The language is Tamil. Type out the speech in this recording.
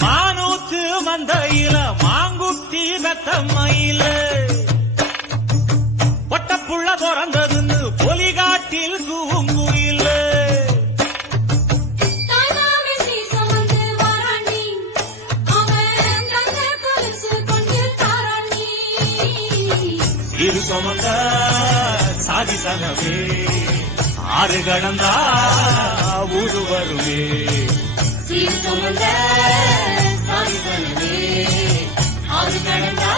மானூத்து மந்தையில மாங்குட்டி வெத்தம்மையில பொட்டப்புள்ள பிறந்ததுன்னு பொலிகாட்டில் கூங்குயில இரு சுமந்த சாதி சனவே ஆறு கடந்தா ஊரு வருமே சீர் சுமந்த சாதி சனவே ஆறு கடந்தா